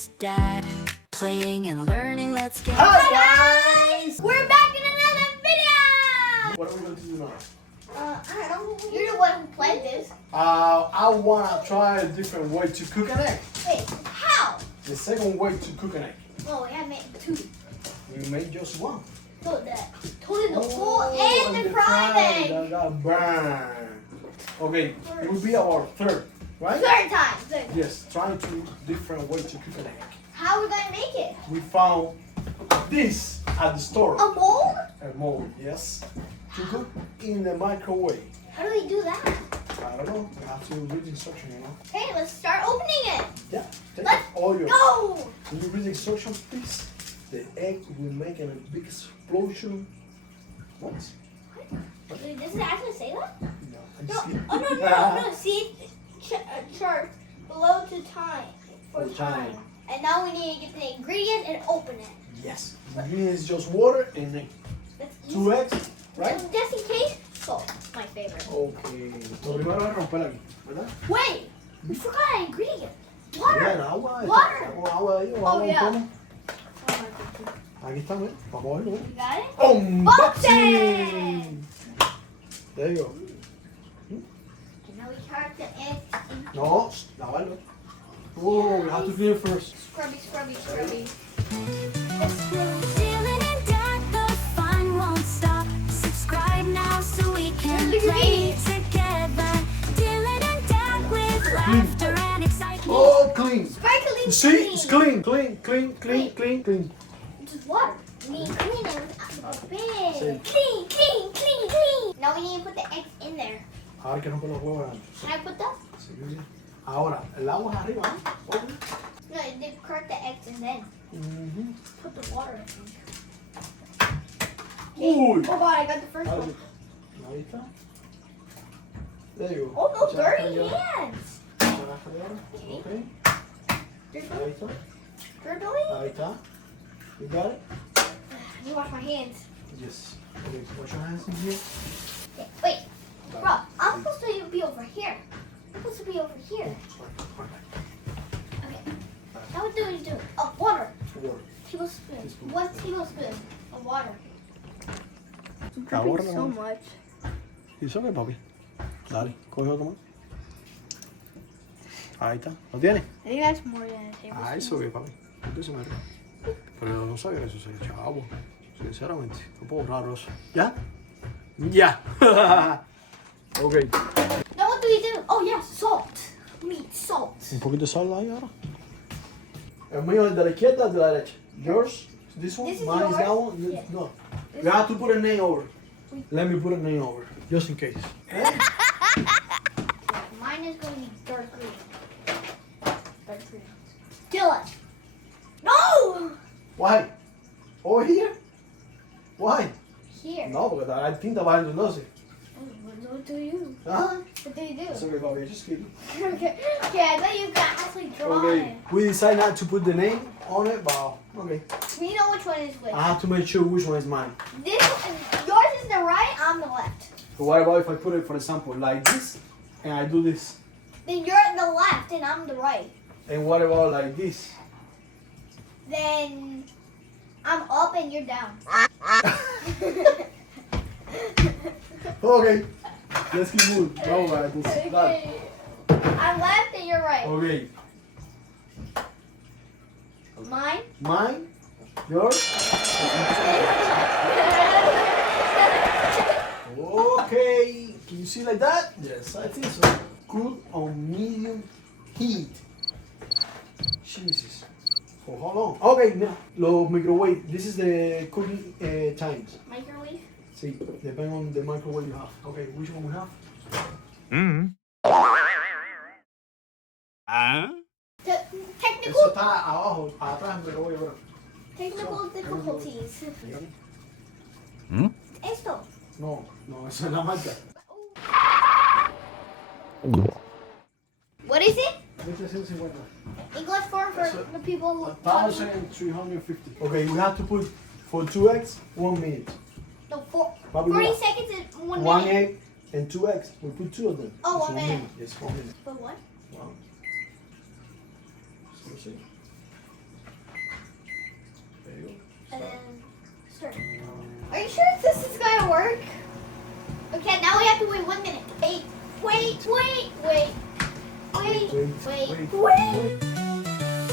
just dad. Playing and learning, let's get Hi guys! We're back in another video! What are we going to do now? I don't know. You're the one who played this. I want to try a different way to cook an egg. Wait, how? The second way to cook an egg. Oh, I made two. You made just one. So totally the full and the fried egg. That got burned. Okay, it will be our third, right? Third time. Yes, trying to different way to cook an egg. How are we going to make it? We found this at the store. A mold? A mold, yes. To cook in the microwave. How do we do that? I don't know. You have to read the instruction, you know. Okay, let's start opening it. Yeah. Take Let's all yours. go! When you read the instructions, please, the egg will make a big explosion. What? Wait, does it actually say that? No, I'm No. just kidding. Oh, no. See, chart below to time. For For time. time. And now we need to get the ingredients and open it. Yes. The ingredients is just water and egg. That's easy. 2 eggs, right? Just in case, salt. My favorite. Okay. Lo primero es romper aquí, ¿verdad? Wait, we forgot an ingredient. Water. Bien, agua. Water. Con agua ahí o Oh, agua yeah. en Aquí está, ¿ves? Vamos a verlo, ¿ves? You got it? Unboxing! There you go. And now we charge the egg in. No, lavarlo. Oh, you have to clean it first. Scrubby. Dylan and Dad, the fun won't stop. Subscribe now so we can Look at play me. together. Dylan and Dad with laughter and excitement. Oh, clean. Sparkling You see? It's clean. Clean. Just water. We need to clean it with a big. Sí. Clean. Now we need to put the eggs in there. Ahora hay que romper los huevos antes. Can I put that? Sí, bien. Ahora, el agua es arriba, ¿no? Ok. No, they crack the eggs and then Mhm. put the water in. Uy. Oh god, I got the first one. Ahí está. There you go. Oh no, dirty Echa la hands. Ok. Dirty. Ahí está. Dirty. Ahí está. You got it? Let me wash my hands. Yes. Okay, wash your hands in here. Okay, wait, bro, I'm supposed to be over here. I'm supposed to be over here. Okay. Now what do we do? Oh, water. Water. Tablespoon. Teaspoon. 1 tablespoon of water. Ahora, So much. ¿Y eso qué, papi? Dale, coge otro más. Ahí está. ¿Lo tienes? I think that's more than a tablespoon. Ah, eso qué, papi. Entonces me río. Pero yo no sabía que eso se echaba agua. Sinceramente. Un poco raro eso. ¿Ya? Ya. Ok. Now what do we do? Oh yeah, salt. We need salt. Un poquito de sal ahí ahora. El mío es de la izquierda o de la derecha? Yours? This one? This is Mine is that yours? one? Yeah. No. You have to put a name over. Let me put a name over. Just in case. Yeah, mine is going to be dark green. Dark green. Dylan. No! Why? Over here? Why? Here. No, porque hay tinta bajando entonces. What do you? ¿Ah? What do you do? It's okay, papi. Just kidding. Okay, I thought you could actually draw Okay. it. We decide not to put the name on it, but okay. We know which one is which. I have to make sure which one is mine. This one, yours is the right, I'm the left. So what about if I put it, for example, like this, and I do this? Then you're the left and I'm the right. And what about like this? Then I'm up and you're down. Okay. Let's keep moving. Vamos a ver, dale. Okay. I'm left and you're right. Okay. Mine. Mine, yours. Okay. Can you see like that? Yes, I think so. Cook on medium heat. Jesus. For how long? Okay, now, lo microwave. This is the cooking times. Microwave. See, depending on the microwave you have. Okay, which one we have? Technical Eso está abajo, atrás del microwave ahora. technical difficulties. Esto. No, eso es la marca. What is it? Este es el 50. English for the people who 1,350. Okay, we have to put for 2 eggs, 1 minute. No, Probably 40 more. seconds and 1 1 minute. egg and 2 eggs. We put 2 of them. Oh, It's 1 minute. Yes, 1 minute. For what? Wow. So see. you go. And then start. Are you sure this is gonna work? Okay, now we have to wait 1 minute. Wait.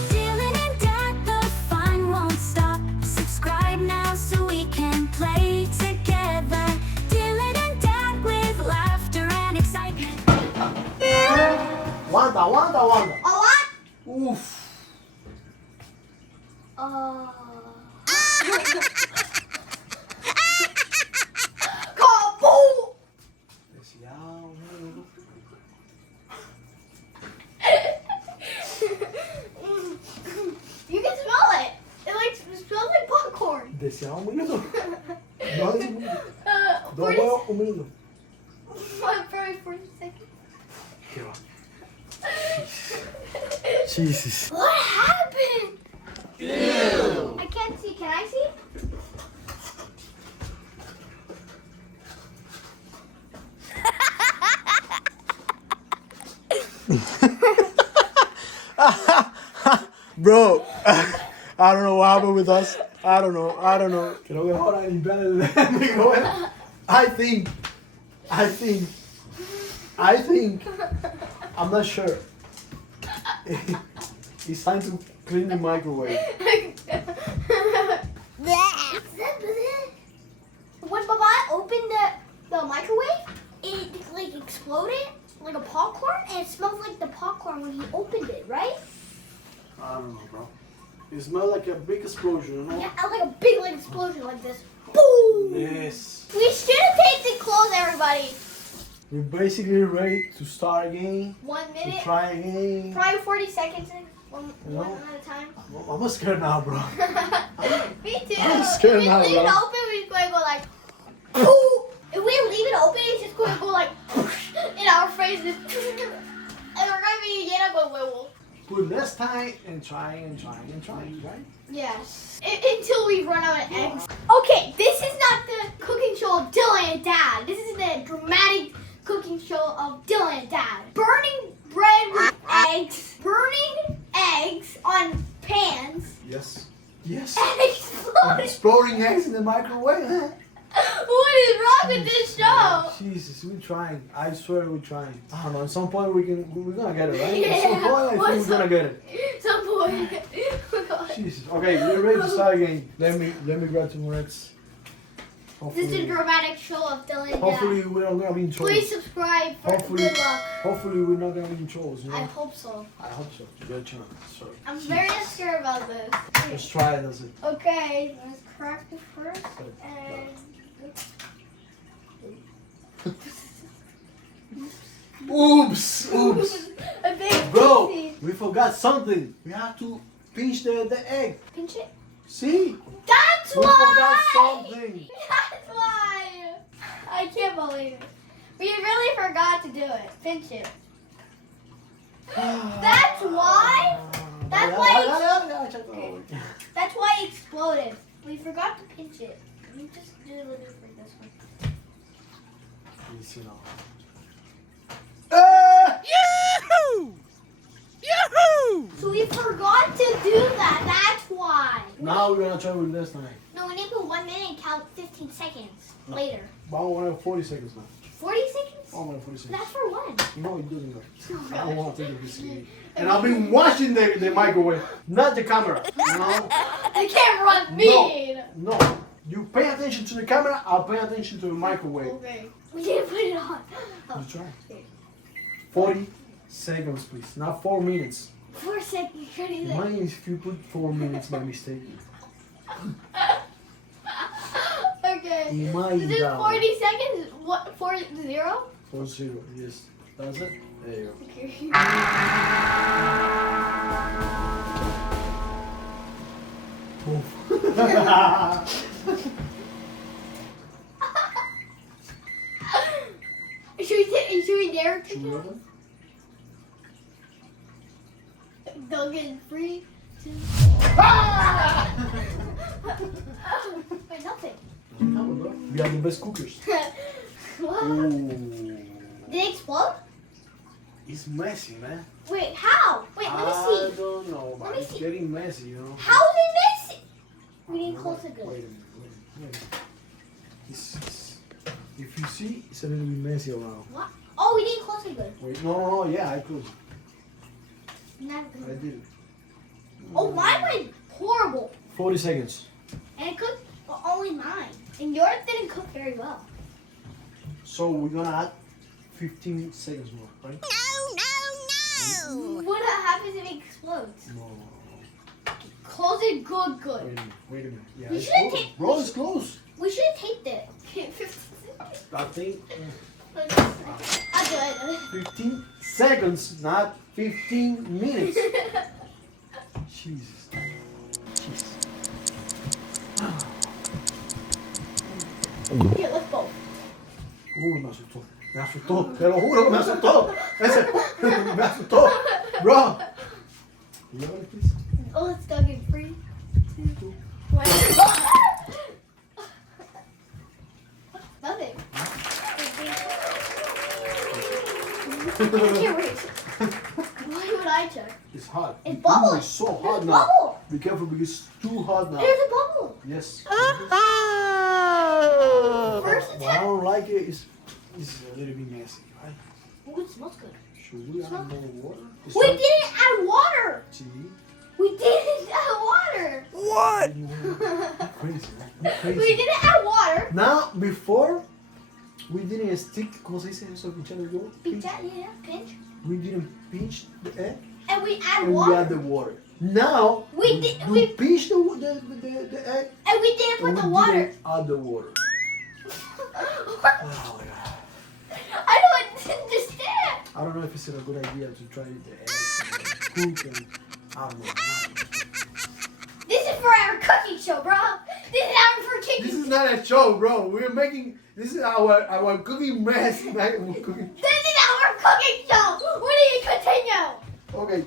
Dylan and Dad, the fun won't stop. Subscribe now so we can play together. Dylan and Dad with laughter and excitement. Wanda. A lot? Oof. Kaboom! Deseado, amigo. You can smell it. It smells like popcorn. Deseado 1 minuto. No es 1 minuto. 2 40 huevos, 1 minuto. Probably 40 seconds. Qué va. Jesus. What happened? Ew. I can't see. Can I see? Bro, I don't know what happened with us. I don't know. Creo que ahora limpiar el micrófono. I think, I'm not sure. It's time to clean the microwave. When Baba opened the microwave, it like exploded like a popcorn, and it smelled like the popcorn when he opened it, right? I don't know, bro. It smells like a big explosion, you know? Yeah, like a big like explosion like this. Boom! Yes. We should have taped it close, everybody. We're basically ready to start again. 1 To minute, try again. probably 40 seconds in, one No. at a time. I'm scared now, bro. Me too. I'm scared if now, we leave it bro. open, we're going to go like, boom. If we leave it open, it's just going to go like in our faces. And we're going to be llena con huevo. Put less time and trying, right? Yes. Until we run out of eggs. Okay, this is not the cooking show of Dylan and Dad. This is the dramatic cooking show of Dylan and Dad. Burning bread with eggs. Burning eggs on pans. Yes. And exploding. Exploding eggs in the microwave. What is wrong with this show? Jesus, we're trying. I swear we're trying. I don't know. At some point we're gonna get it, right? At some Yeah. point I think we're gonna get it. Some point. Oh God. Jesus. Okay, we're ready to start again. Let me grab some eggs. This is a dramatic show of Dylan and Hopefully Dad. we're not gonna be in trouble. Please subscribe for Hopefully, good luck. hopefully we're not gonna be in trouble. You know? I hope so. I hope so. Good chance. Sorry. I'm very scared about this. Let's try it. That's it. Okay, let's crack it first. And Oops. a big Bro, piece. we forgot something. We have to pinch the egg. Pinch it. See? That's We why. forgot something. That's why. I can't believe it. We really forgot to do it. Pinch it. That's why. That's why. That's why it exploded. We forgot to pinch it. Let me just do a little bit for this one. You know. So we forgot to do that. That's why. Now we're gonna try with this time. No, we need to put 1 minute and count 15 seconds later. But I want to have 40 seconds now. 40 seconds? I want to have 40 seconds. That's for one. No, it doesn't go. I Oh, don't want to take this again. And I've been watching the microwave, not the camera. You know? The camera mean. No. You pay attention to the camera, I'll pay attention to the microwave. Okay. We need to put it on. Oh, You try. 40 seconds, please. Not 4 minutes. 4 seconds. Ready? Mine is if you put 4 minutes by mistake. Okay. Imagine Is it that. 40 seconds? What? 40? 4-0. Yes. That's it. There you go. Okay. Should we dare to do it? Duncan, 3, 2. Wait, nothing. We are the best cookers. What? Ooh. Did it explode? It's messy, man. Wait, how? Wait, let me I see. don't know, Let but me it's see. getting messy, you know. How is it messy? We didn't close it good. Wait a minute. If you see, it's a little bit messy around. What? Oh, we didn't close it good. Wait, no, yeah, I closed it. Not I good. did it. Oh, mine went horrible. 40 seconds. And it cooked only mine. And yours didn't cook very well. So we're gonna add 15 seconds more, right? What happens if it explodes? No. Close it good. Wait a minute. Yeah, We it's shouldn't close. take- Bro, it's close. We should have taped it. I think I'll do it. 15 seconds, not 15 minutes. Jesus. Here, let's go. Me asustó. Me asustó. Te lo juro que me asustó. Me asustó. Bro. Please. Oh, let's go get free. 2, 1. Nothing. Here, wait. Why would I check? It's hot. It's Ooh, bubbling. It's so hot There's now. bubble. Be careful because it's too hot now. There's a bubble. Yes. First What I attempt. don't like it is it's a little bit messy, right? Oh, it smells good. Should we add more water? It's We not- didn't add water. See? We didn't add water. What? You're crazy, right? You're We crazy. didn't add water. Now, before, we didn't stick, ¿cómo se dice eso? Pinchar el huevo? Pinch that, yeah, pinch. We didn't pinch the egg And we add and we water. add the water. Now, We did- we we- pinch the egg And we didn't put and the we water. didn't add the water. Oh my God. I don't understand. I don't know if it's a good idea to try the eggs and cook and I don't know. This is for our cooking show, bro. This is our for This cooking. is not a show, bro. We're making, this is our cooking mess. Cooking. This is our cooking show. We need to continue. Okay.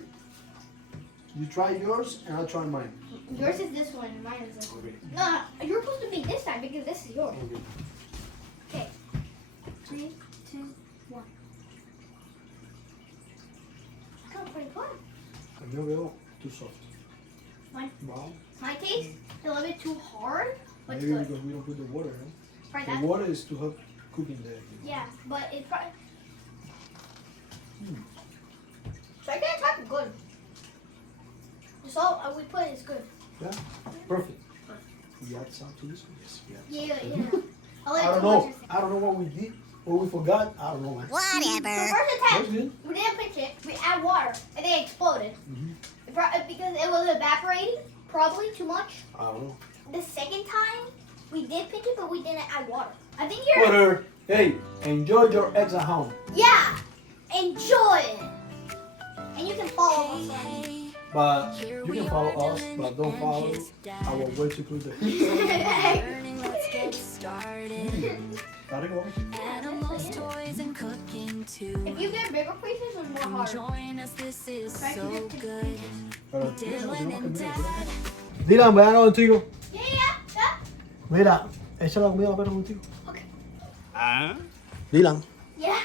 You try yours and I'll try mine. Yours is this one, and mine is this one. Okay. No, you're supposed to be this time because this is yours. Okay. Okay. 3, 2, 1. Come, pretty fun. El mío veo too soft. Mine. Wow. My taste a little bit too hard, but it's Maybe good. because we don't put the water, no? Try The that. water is to help cooking the egg. Yeah, but it's probably. So I can attack good. The salt we put is good. Yeah? Perfect. We add salt to this one? Yes, we add Yeah, yeah. I like I don't too know. much. I don't know what we did, what we forgot. I don't know, man. So Whatever. first That's attempt, good. we didn't pinch it. We add water, and they exploded. Mhm. Because it was evaporating, probably too much. I don't know. The second time, we did pinch it, but we didn't add water. I think you're. Water. Hey, enjoy your eggs at home. Yeah, enjoy it. And you can follow us on. But you can follow us, but don't follow our way to cook the Let's get started. Gotta go. Animals, toys, and cooking too. If you get bigger pieces, it's more hard. Join us, this is Try to so get the good. Pero, Dylan and Dad. Dylan, voy a hablar contigo. Yeah. Mira, echa la comida a la perra contigo. Okay. Dylan, Yeah.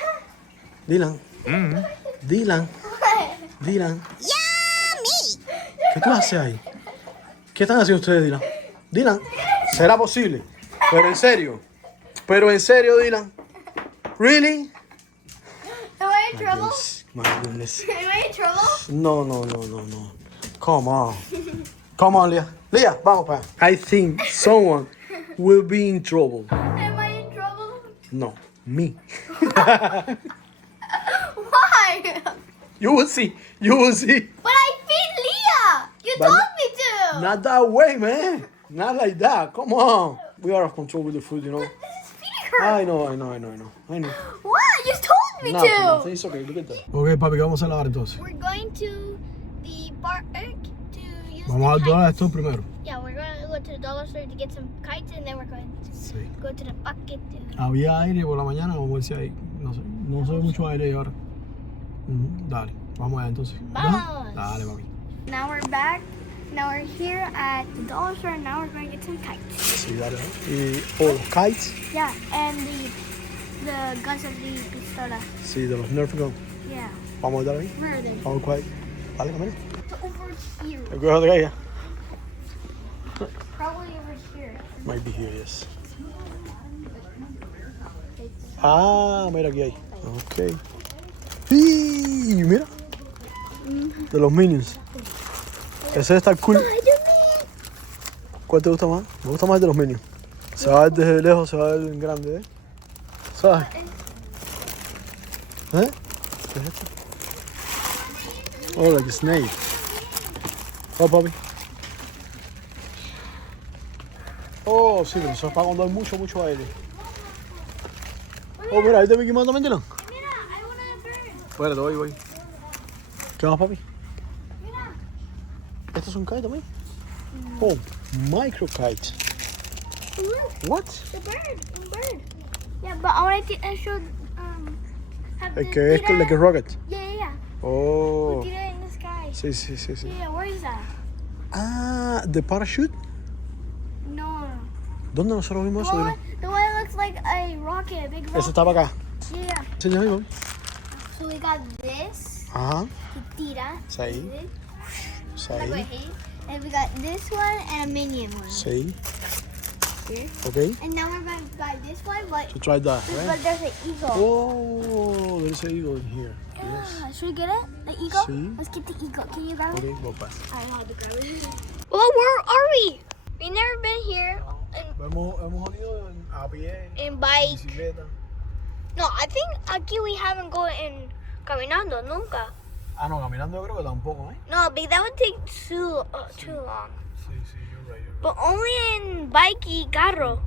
Dylan, Dylan, Dylan. ¿Qué tú haces ahí? ¿Qué están haciendo ustedes, Dylan? Dylan, ¿será posible? Pero en serio, Dylan. Really? Am I in trouble? My goodness. Am I in trouble? No. Come on. Come on, Leah. Leah, vamos para allá. I think someone will be in trouble. Am I in trouble? No, me. Why? You will see. But I feed Leah. You But- told me to. Not that way, man. Not like that. Come on. We are out of control with the food, you know. This is feeding her. I know. What? You told me to. It's okay. Look at that. Okay, papi, ¿qué vamos a hacer ahora entonces? We're going to the park to use Vamos a the dar kites. esto primero. Yeah, we're going to go to the dollar store to get some kites, and then we're going to Sí. go to the bucket. Había aire por la mañana, vamos a ver si hay. No sé. No sé mucho aire ahora. Dale. Vamos allá entonces. Vamos. Dale, papi. Now we're back. Now we're here at the dollar store, and now we're going to get some kites. Sí, dale. Y los kites. Yeah, and the guns of the pistola. Sí, de los Nerf gun. Yeah, Vamos a dar ahí. where are they? Vamos a Dale, camina. Over here. Ten cuidado de caiga. Probably over here. Might be here, yes. Ah, mira aquí hay. Ok. ¡Y! Mira. De los Minions. Ese está cool. Spider-Man. ¿Cuál te gusta más? Me gusta más el de los Minions. Se va a ver desde lejos, se va a ver en grande, ¿eh? ¿Sabes? ¿Eh? ¿Qué es esto? Oh, like a snake. Oh, papi. Oh, sí, pero eso es para cuando hay mucho aire. Oh, mira, ahí te Mickey Mouse también, Dylan. Mira, I want a bird. Espérate, voy. ¿Qué más, papi? Mira. ¿Esto es un kite también? Oh, micro kite. Look, What? the bird. The bird. Yeah, but I want to show. Have Es the que es tira- like a rocket. Yeah. Oh. Put it in the sky. Sí. Yeah, where is that? Ah, the parachute. No. ¿Dónde nosotros vimos eso, Dylan? The one that looks like a rocket, a big rocket. Ese estaba acá. Yeah. Enseña ahí, papi. So we got this, Ajá. the tira. Sí. This, Sí. like right here. And we got this one and a minion one Sí. here. Okay. And now we're going to buy this one, but, So try that, right? but there's an eagle. Oh, there's an eagle in here. Yes. Should we get it? The eagle? Sí. Let's get the eagle. Can you grab it? Okay, go past. I don't know how to grab it. Well, where are we? We've never been here Hemos jodido a pie, in bike. bicicleta. No, I think aquí we haven't gone in caminando nunca. Ah, no, caminando yo creo que tampoco, ¿eh? No, but that would take too long. Sí, you're right. But only in bike y carro.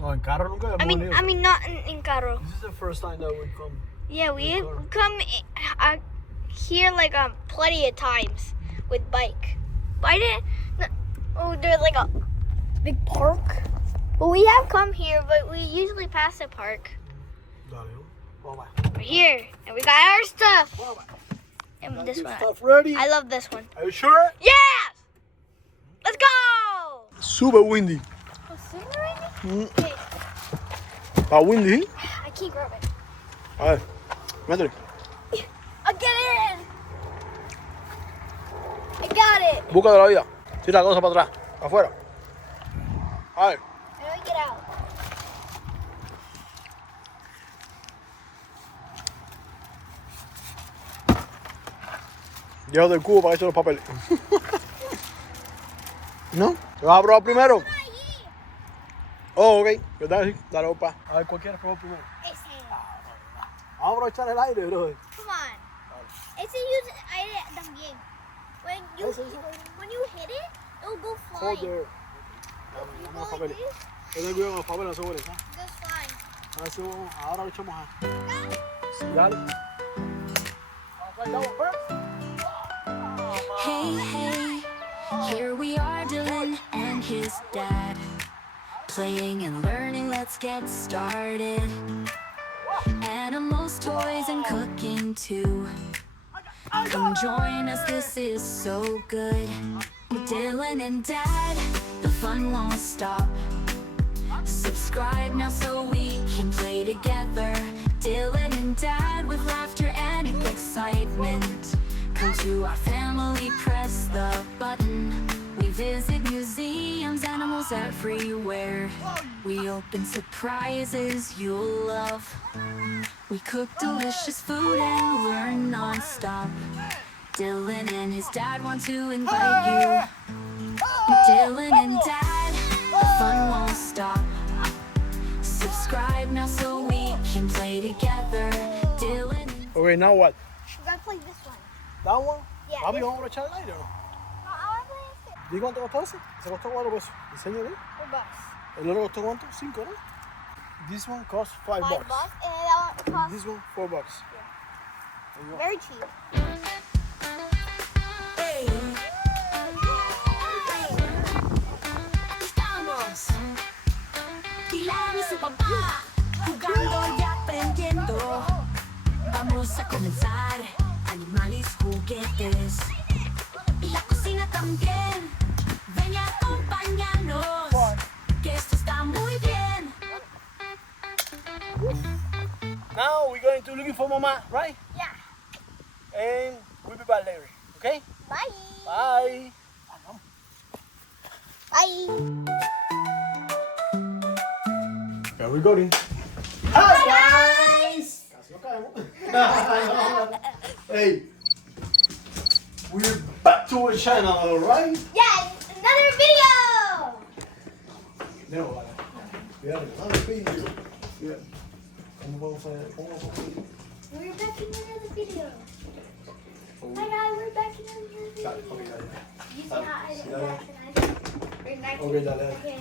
No, en carro nunca hemos venido. I mean not in carro. This is the first time that we come. Yeah, we With carro. come here like plenty of times with bike. But I didn't. No, oh, there's like a big park. But we have come here, but we usually pass the park. Dale, ¿no? Vamos. We're here, and we got our stuff. Vamos. And Got this your one, stuff ready? I love this one. Are you sure? Yes! Let's go! Super windy. Okay, Está windy, ¿eh? I can't grab it. A ver, métele. I'll get in! I got it! Busca de la vida. Tira la cosa para atrás, afuera. A ver. How do I get out? Llevo del cubo para echar los papeles. ¿No? ¿Te vas a probar primero? Oh, ok. ¿Verdad? Sí. Dale, opa. A ver, ¿cuál quieres probar primero? Ese. Vamos a aprovechar el aire, bro. Come on. Ese use aire también. When you hit it, it'll go flying. Joder. You Vamos go a los like papeles. this, Ten cuidado con los papeles, no se vuelen. it goes flying. A ver si vamos. Ahora lo echamos a. Sí, dale. Vamos a Hey, here we are, Dylan and his dad, playing and learning, let's get started. Animals, toys, and cooking too. Come join us, this is so good. With Dylan and Dad, the fun won't stop. Subscribe now so we can play together. Dylan and Dad with laughter and excitement. Come to our family, press the button. We visit museums, animals everywhere. We open surprises you'll love. We cook delicious food and learn non-stop. Dylan and his dad want to invite you. Dylan and Dad, the fun won't stop. Subscribe now so we can play together. Dylan. Okay, now what? We gotta play this one. That one? Yeah, Papi, this- ¿vamos a aprovechar el aire o no? No, I wanna play this. ¿Di cuánto costó ese? Se costó 4 pesos. Enséñale. $4. ¿El otro costó cuánto? 5, ¿no? This one cost 5 $5, bucks. and that one costs This one 4 bucks. There you go. very cheap. Estamos Dylan y su papá jugando y aprendiendo. Vamos a comenzar. Animales, juguetes y la cocina también. Ven y acompáñanos, que esto está muy bien. Now we're going to looking for Mama, right? Yeah. And we'll be back later. Okay? Bye. Bye. Bye. We're recording. Hi guys! Casi nos caemos. Hey, we're back to our channel, right? Yeah, another video! No, vale. Fíjate, another video. Fíjate. ¿Cómo vamos a hacer? ¿Cómo vamos a hacer? We're back in another video. Hi guys, we're back in another video. Dale, ok, dale. You see Dale, how I sí, did dale. that? We're back Ok, in- dale, dale. Okay.